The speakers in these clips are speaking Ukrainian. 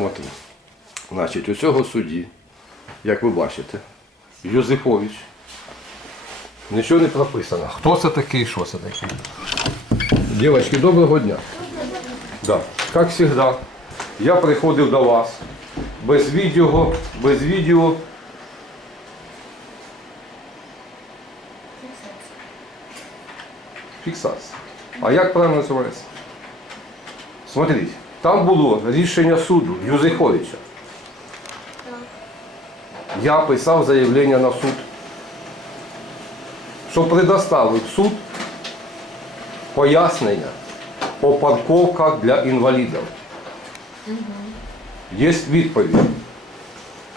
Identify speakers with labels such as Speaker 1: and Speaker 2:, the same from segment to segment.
Speaker 1: Смотри. Значить, у цього судді, як ви бачите, Юзефович. Нічого не прописано. Хто це такий, що це такий? Дівчатки, доброго дня. Да. Як завжди, я приходив до вас без відео, без відео. Фіксація. А як правильно називається? Смотрите, там було рішення суду Юзефовича. Я писав заявлення на суд, що предоставив суд пояснення по парковках для інвалідів. Є відповідь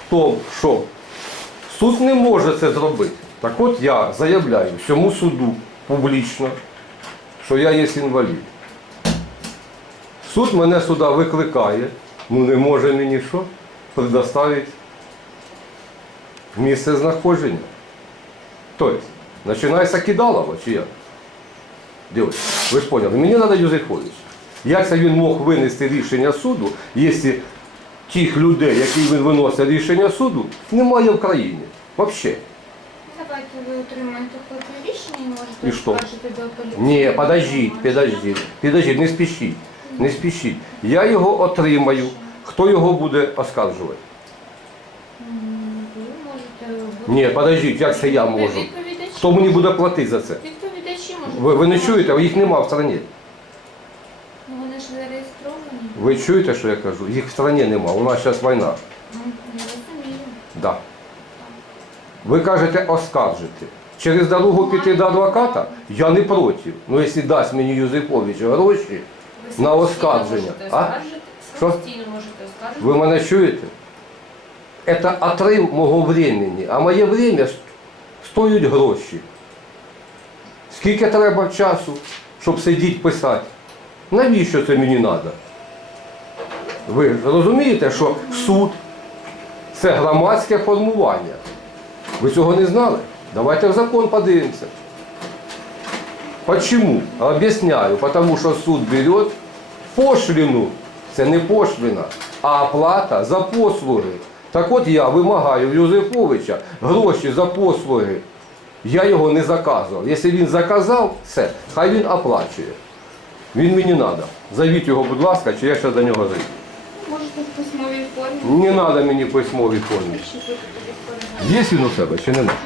Speaker 1: тому, що суд не може це зробити. Так от я заявляю всьому суду публічно, що я є інвалід. Суд мене сюди викликає, ну не може мені що предоставити місце знаходження. Тобто, починається кидалово, чи як? Дивись, ви ж поняли, мені треба Юзефович. Як це він мог винести рішення суду, якщо тих людей, які він виносить рішення суду, немає в країні. Взагалі.
Speaker 2: Давайте ви отримаєте рішення і можете
Speaker 1: І що?
Speaker 2: скажете до поліції.
Speaker 1: Ні, подождіть, подождіть, подождіть, не спішіть, не спішіть. Я його отримаю. Хто його буде оскаржувати?
Speaker 2: Ви можете
Speaker 1: Ні, подождіть, як це я можу?
Speaker 2: Відповідачі.
Speaker 1: Хто мені буде платити за це?
Speaker 2: Відповідачі можуть.
Speaker 1: Ви, ви не чуєте, їх нема в країні.
Speaker 2: Ну, Вони ж зареєстровані.
Speaker 1: Ви чуєте, що я кажу? Їх в країні нема. У нас зараз війна.
Speaker 2: Ну, розумію.
Speaker 1: Да. Ви кажете оскаржити. Через дорогу піти до адвоката? Я не проти. Ну, якщо дасть мені Юзефович гроші,
Speaker 3: Ви
Speaker 1: На оскарження. А? Що?
Speaker 3: Самостійно можете оскаржити.
Speaker 1: ви мене чуєте? Це отрив мого времени, а моє время стоїть гроші. Скільки треба часу, щоб сидіти писати? Навіщо це мені треба? Ви розумієте, що суд це громадське формування. Ви цього не знали? Давайте в закон подивимося. Почему? Объясняю. Потому что суд берет пошлину. Це не пошлина, а оплата за послуги. Так от я вимагаю в Юзефовича гроші за послуги. Я його не заказував. Якщо він заказав, все, хай він оплачує. Він мені треба. Зовіть його, будь ласка, чи я ще до нього зайду.
Speaker 2: Можете в письмовій формі.
Speaker 1: Не треба мені в письмовій формі. Є він у себе чи немає?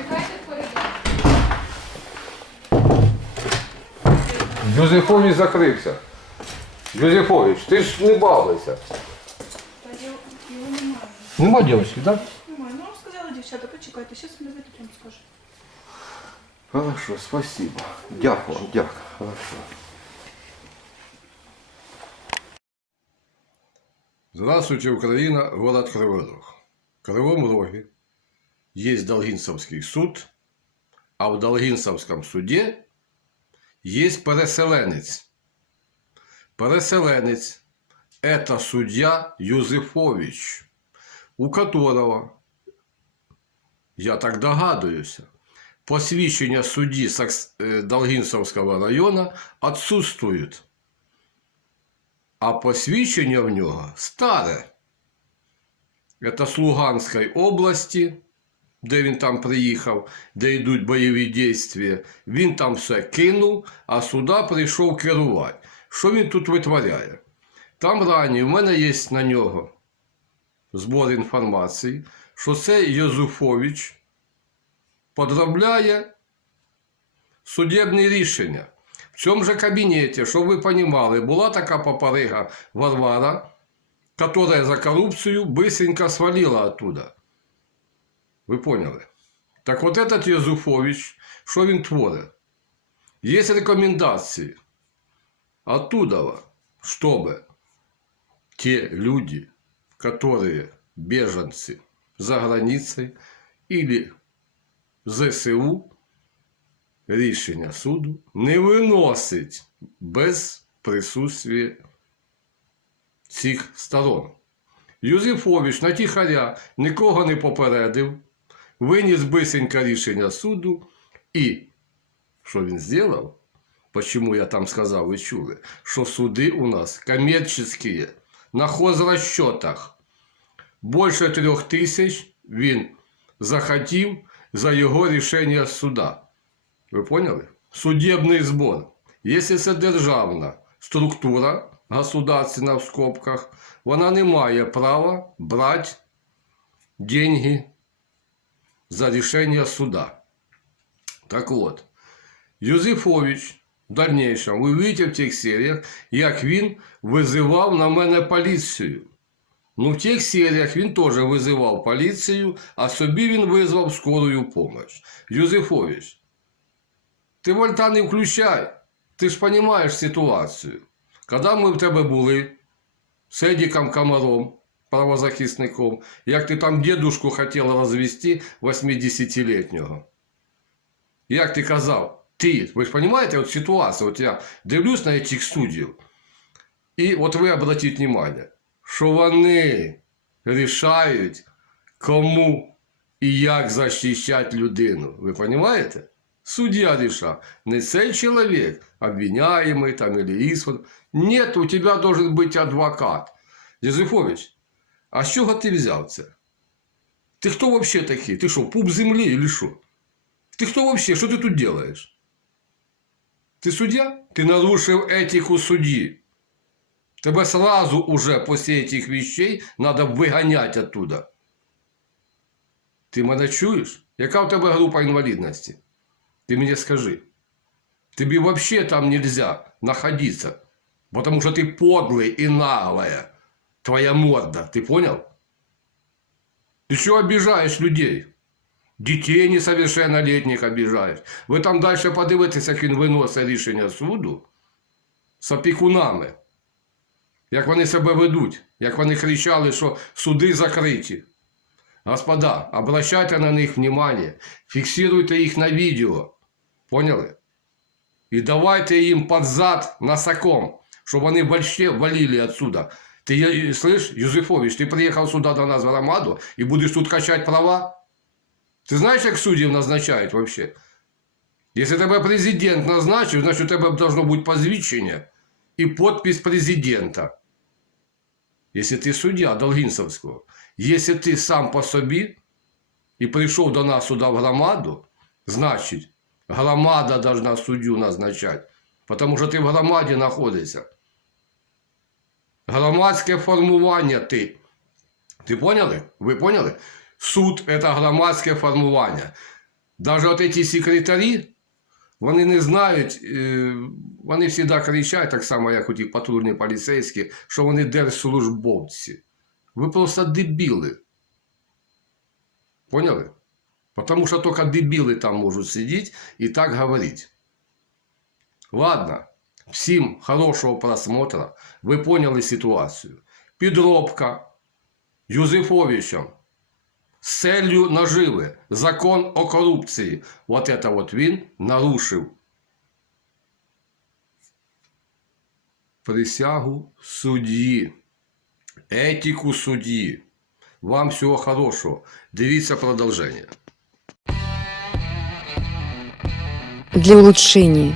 Speaker 1: Юзефович закрився. Юзефович, ти ж не бавися.
Speaker 4: Та його, його немає.
Speaker 1: Нема дівчинки, так?
Speaker 4: Немає. Ну, сказали дівчата, почекайте, зараз ми давайте прямо скажу.
Speaker 1: Хорошо, спасибо. Дякую, дякую. Хорошо. Здравствуйте, Украина, город Кривой Рог. В Кривом Роге есть Долгинцевский суд, а в Долгинцевском суде есть переселенец. Переселенец – это судья Юзефович, у которого, я так догадуюся, посвідчення судді Сакс- е, Долгинцевського району відсутствують. А посвідчення в нього старе. Це з Луганської області, де він там приїхав, де йдуть бойові дії. Він там все кинув, а сюди прийшов керувати. Що він тут витворяє? Там рані в мене є на нього збор інформації, що це Йозуфович подробляє судебні рішення. В цьому же кабінеті, щоб ви розуміли, була така попарига Варвара, которая за коррупцию быстренько свалила оттуда. Ви поняли? Так от этот Єзуфович, що він творить? Є рекомендації оттуда, чтобы те люди, которые беженцы за границей или ЗСУ рішення суду не виносить без присутствия цих сторон. Юзефович на тихаря нікого не попередив, виніс бисенька рішення суду і, що він зробив? Почему я там сказав, ви чули, що суди у нас коммерческие, на хозрасчетах. Більше трьох тисяч він захотів за його рішення суда. Ви поняли? Судебний збор. Якщо це державна структура государственна в скобках, вона не має права брати деньги за рішення суда. Так от, Юзефович в дальнейшем, ви видите в тих серіях, як він визивав на мене поліцію. Ну, в тих серіях він теж визивав поліцію, а собі він визвав скорую помощь. Юзефович, ти вольта не включай. Ти ж розумієш ситуацію. Коли ми в тебе були з Едіком Комаром, правозахисником, як ти там дедушку хотіла розвести 80-літнього. Як ти казав, ти, ви ж розумієте от ситуацію, от я дивлюсь на цих суддів, і от ви обратіть увагу, що вони рішають, кому і як захищати людину. Ви розумієте? Судья рішав. Не цей чоловік, обвиняемый там или исход. Нет, у тебя должен бути адвокат. Єзефович, а з чого ти взяв це? Ти хто взагалі такий? Ти що, пуп землі или що? Ти хто взагалі? Що ти тут делаєш? Ти суддя? Ти нарушив етику судді. Тебе сразу уже после этих вещей надо виганяти оттуда. Ти мене чуєш? Яка в тебе група інвалідності? Ти мені скажи. Тобі вообще там нельзя находиться, потому что ты подлый и наглая. Твоя морда, ты понял? Ты что обижаешь людей? Дітей несовершеннолетних обіжаєш. Ви там далі подивитеся, як він виносить рішення суду з опікунами. Як вони себе ведуть, як вони кричали, що суди закриті. Господа, обращайте на них внимание, фіксируйте їх на відео. Поняли? І давайте їм під зад носаком, щоб вони вообще валили отсюда. Ти, я- слышь, Юзефович, ти приїхав сюди до нас в громаду і будеш тут качати права? Ти знаєш, як суддів назначають вообще? Якщо тебе президент назначив, значить у тебе должно бути посвідчення і підпис президента. Якщо ти суддя Долгінцевського, якщо ти сам по собі і прийшов до нас сюди в громаду, значить, громада должна суддю назначати. Тому що ти в громаді знаходишся. Громадське формування ти. Ти поняли? Ви поняли? Суд – це громадське формування. Даже от ці секретарі, вони не знають, е, вони завжди кричать, так само, як ті патрульні поліцейські, що вони держслужбовці. Ви просто дебіли. Поняли? Потому что только дебилы там можут сидеть и так говорить. Ладно, всім хорошого просмотра. Ви поняли ситуацію. Підробка Юзефовичем з целью наживи. Закон о корупції. Вот это вот він нарушив. Присягу судді. Етику судді. Вам всього хорошого. Дивіться продовження.
Speaker 3: для улучшения